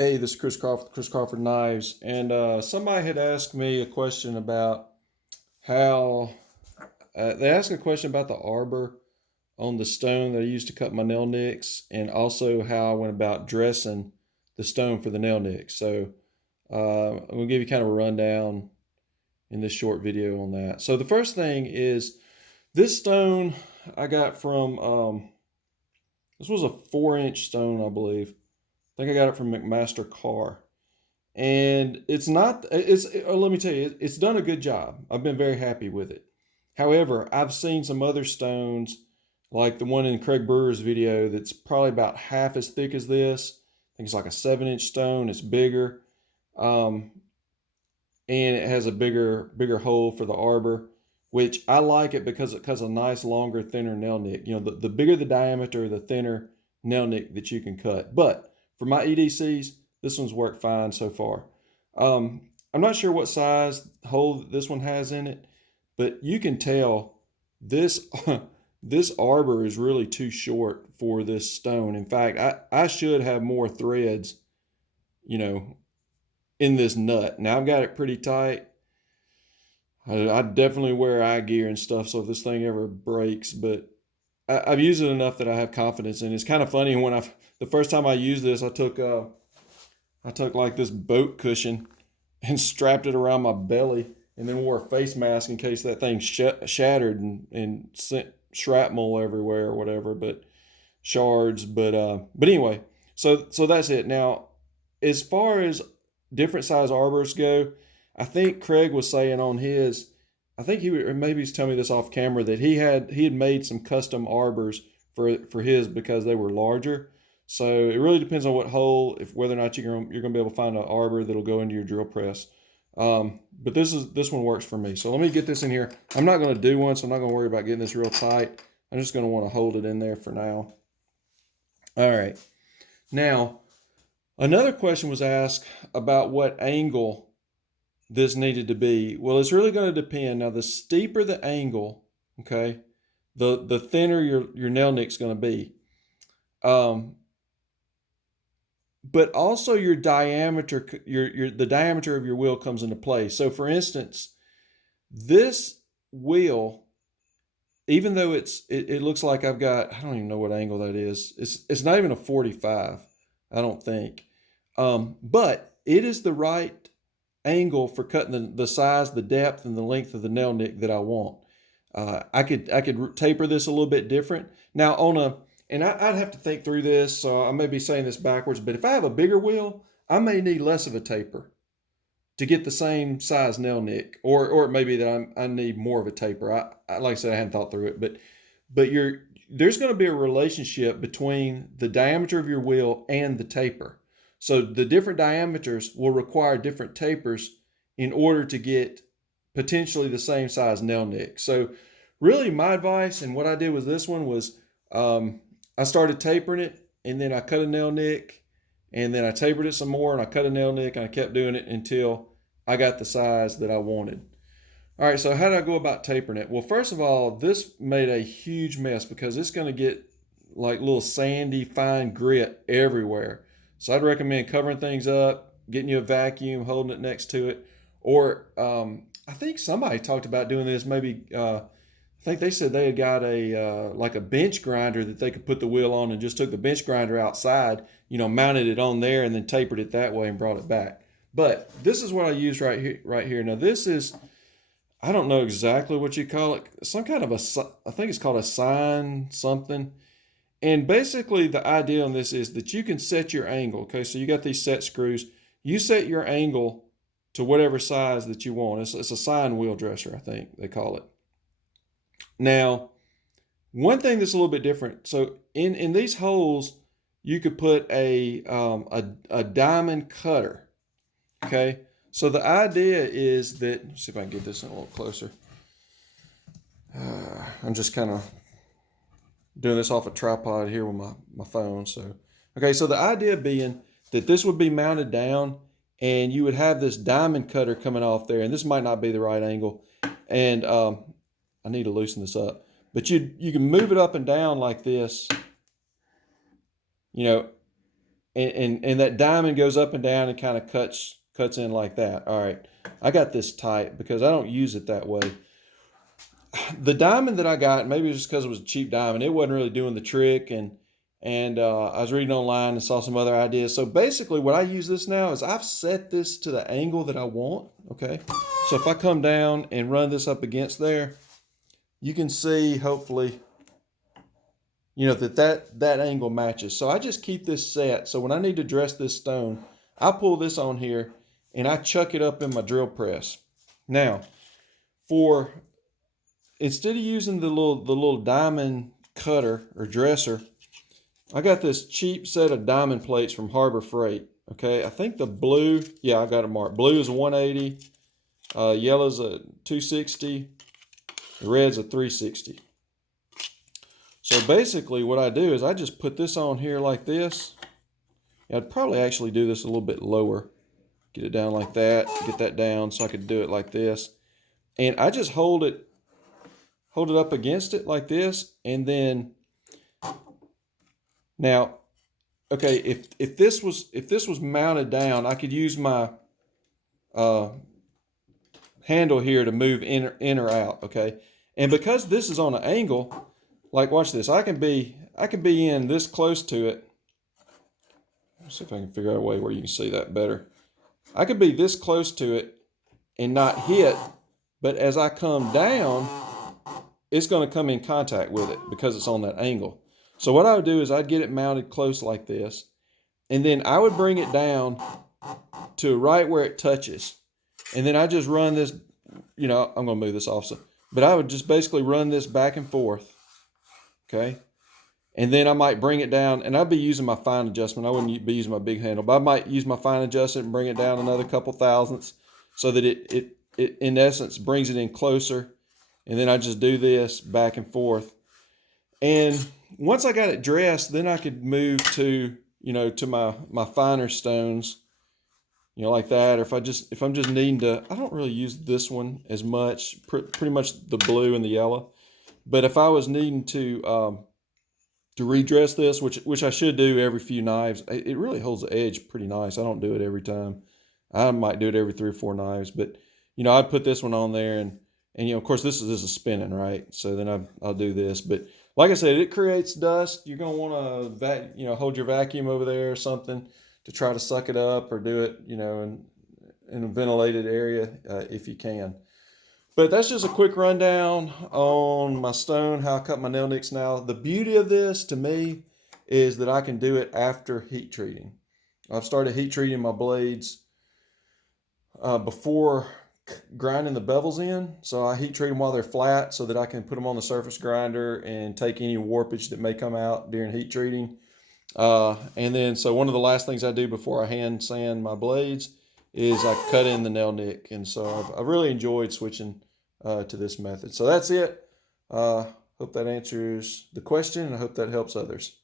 Hey, this is Chris Crawford, Chris Crawford Knives, and somebody had asked me a question about how they asked a question about the arbor on the stone that I used to cut my nail nicks, and also how I went about dressing the stone for the nail nicks. So I'm gonna give you kind of a rundown in this short video on that. So the first thing is this stone I got from this was a 4-inch stone, I believe. I think I got it from McMaster Carr. And it's not let me tell you, it's done a good job. I've been very happy with it. However, I've seen some other stones like the one in Craig Brewer's video that's probably about half as thick as this. I think it's like a 7-inch stone. It's bigger, um, and it has a bigger hole for the arbor, which I like it because it has a nice longer, thinner nail nick. You know, the bigger the diameter, the thinner nail nick that you can cut. But for my EDCs, this one's worked fine so far. I'm not sure what size hole this one has in it, but you can tell this this arbor is really too short for this stone. In fact, I should have more threads, you know, in this nut. Now I've got it pretty tight. I definitely wear eye gear and stuff, so if this thing ever breaks, but I've used it enough that I have confidence in it. It's kind of funny when the first time I used this, I took like this boat cushion and strapped it around my belly, and then wore a face mask in case that thing shattered and sent shrapnel everywhere or whatever, but shards. But anyway, so that's it. Now, as far as different size arbors go, I think Craig was saying on his, I think or maybe he's telling me this off camera, that he had made some custom arbors for his because they were larger. So it really depends on what hole, if whether or not you're gonna be able to find an arbor that'll go into your drill press. But this one works for me. So let me get this in here. I'm not gonna do one, so I'm not gonna worry about getting this real tight. I'm just gonna want to hold it in there for now. All right. Now, another question was asked about what angle this needed to be. Well, it's really going to depend. Now, the steeper the angle, okay, the thinner your nail nick's going to be. But also your diameter, the diameter of your wheel comes into play. So, for instance, this wheel, even though it looks like I've got, I don't even know what angle that is. It's not even a 45, I don't think. But it is the right angle for cutting the size, the depth, and the length of the nail nick that I want. I could taper this a little bit different. Now and I'd have to think through this, so I may be saying this backwards, but if I have a bigger wheel, I may need less of a taper to get the same size nail nick, or it may be that I need more of a taper. Like I said, I hadn't thought through it, but there's going to be a relationship between the diameter of your wheel and the taper. So the different diameters will require different tapers in order to get potentially the same size nail nick. So really my advice, and what I did with this one was, I started tapering it, and then I cut a nail nick, and then I tapered it some more, and I cut a nail nick, and I kept doing it until I got the size that I wanted. All right, so how did I go about tapering it? Well, first of all, this made a huge mess because it's going to get like little sandy, fine grit everywhere. So I'd recommend covering things up, getting you a vacuum, holding it next to it. Or I think somebody talked about doing this. Maybe I think they said they had got a like a bench grinder that they could put the wheel on, and just took the bench grinder outside, mounted it on there, and then tapered it that way and brought it back. But this is what I use right here. Right here. Now this is, I don't know exactly what you call it. Some kind of I think it's called a sine something. And basically the idea on this is that you can set your angle. Okay, so you got these set screws. You set your angle to whatever size that you want. It's a sine wheel dresser, I think they call it. Now, one thing that's a little bit different. So in these holes, you could put a diamond cutter. Okay, so the idea is that, let's see if I can get this in a little closer. I'm just kind of doing this off a tripod here with my phone. So, okay, so the idea being that this would be mounted down, and you would have this diamond cutter coming off there, and this might not be the right angle, and I need to loosen this up, but you can move it up and down like this, you know, and that diamond goes up and down and kind of cuts in like that. All right, I got this tight because I don't use it that way. The diamond that I got, maybe it was just because it was a cheap diamond, it wasn't really doing the trick, and I was reading online and saw some other ideas. So basically, what I use this now is I've set this to the angle that I want. Okay, so if I come down and run this up against there, you can see hopefully, that angle matches. So I just keep this set. So when I need to dress this stone, I pull this on here and I chuck it up in my drill press. Now, for instead of using the little diamond cutter or dresser, I got this cheap set of diamond plates from Harbor Freight. Okay, I think the blue, yeah, I got it marked. Blue is a 180, yellow's a 260, the red's a 360. So basically what I do is I just put this on here like this. I'd probably actually do this a little bit lower. Get it down like that, get that down so I could do it like this. And I just hold it up against it like this. And then, now, okay, if this was mounted down, I could use my handle here to move in or out, okay? And because this is on an angle, like watch this, I can be in this close to it. Let's see if I can figure out a way where you can see that better. I could be this close to it and not hit, but as I come down, it's going to come in contact with it because it's on that angle. So what I would do is I'd get it mounted close like this, and then I would bring it down to right where it touches. And then I just run this, I'm going to move this off, but I would just basically run this back and forth, okay? And then I might bring it down, and I'd be using my fine adjustment. I wouldn't be using my big handle, but I might use my fine adjustment and bring it down another couple thousandths so that it in essence brings it in closer. And then I just do this back and forth. And once I got it dressed, then I could move to, to my finer stones, like that. Or if I'm just needing to, I don't really use this one as much, pretty much the blue and the yellow. But if I was needing to redress this, which I should do every few knives, it really holds the edge pretty nice. I don't do it every time. I might do it every 3 or 4 knives, but I'd put this one on there, and of course this is a spinning, right? So then I'll do this, but like I said, it creates dust. You're gonna want to hold your vacuum over there or something to try to suck it up, or do it in a ventilated area if you can. But that's just a quick rundown on my stone, how I cut my nail nicks now. The beauty of this to me is that I can do it after heat treating. I've started heat treating my blades before grinding the bevels in. So I heat treat them while they're flat so that I can put them on the surface grinder and take any warpage that may come out during heat treating. And then, so one of the last things I do before I hand sand my blades is I cut in the nail nick. And so I've really enjoyed switching to this method. So that's it. Hope that answers the question, and I hope that helps others.